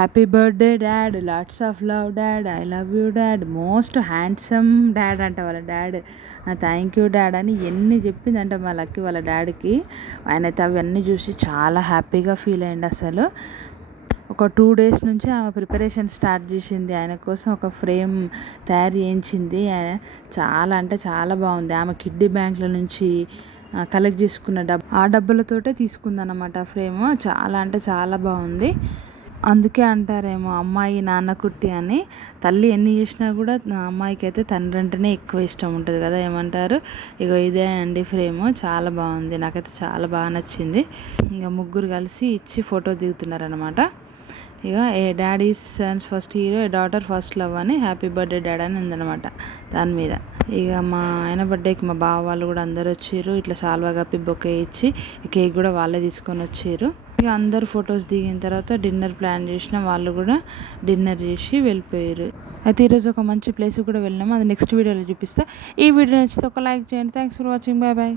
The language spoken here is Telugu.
Happy birthday dad lots of love dad I love you dad most handsome dad అంట వాళ్ళ డాడ్ థ్యాంక్ యూ డాడ్ అని ఎన్ని చెప్పిందంట మా లక్కి వాళ్ళ డాడీకి ఆయన అయితే అవన్నీ చూసి చాలా హ్యాపీగా ఫీల్ అయ్యింది అసలు. ఒక టూ డేస్ నుంచి ఆమె ప్రిపరేషన్ స్టార్ట్ చేసింది. ఆయన కోసం ఒక ఫ్రేమ్ తయారు చేయించింది. ఆయన చాలా అంటే చాలా బాగుంది. ఆమె కిడ్డీ బ్యాంకుల నుంచి కలెక్ట్ చేసుకున్న డబ్బు ఆ డబ్బులతోటే తీసుకుందనమాట ఫ్రేమ్. చాలా అంటే చాలా బాగుంది. అందుకే అంటారేమో అమ్మాయి నాన్న కుట్టి అని. తల్లి ఎన్ని చేసినా కూడా అమ్మాయికి అయితే తండ్రి అంటేనే ఎక్కువ ఇష్టం ఉంటుంది కదా ఏమంటారు? ఇగో ఇదే అండి ఫ్రేమ్ చాలా బాగుంది నాకైతే చాలా బాగా నచ్చింది. ఇంకా ముగ్గురు కలిసి ఇచ్చి ఫోటో దిగుతున్నారనమాట ఇక a daddy's sons first hero a daughter first love అని హ్యాపీ బర్త్డే డాడీ అని ఉందనమాట దాని మీద. ఇక మా ఆయన బర్త్డేకి మా బావ వాళ్ళు కూడా అందరు వచ్చారు ఇట్లా సాల్వా కప్పి బొకే ఇచ్చి కేక్ కూడా వాళ్ళే తీసుకొని వచ్చారు ఇక అందరు ఫొటోస్ దిగిన తర్వాత డిన్నర్ ప్లాన్ చేసిన వాళ్ళు కూడా డిన్నర్ చేసి వెళ్ళిపోయారు. అయితే ఈరోజు ఒక మంచి ప్లేస్ కూడా వెళ్ళినాము. అది నెక్స్ట్ వీడియోలో చూపిస్తా. ఈ వీడియో నచ్చితే ఒక లైక్ చేయండి. Thanks for watching bye bye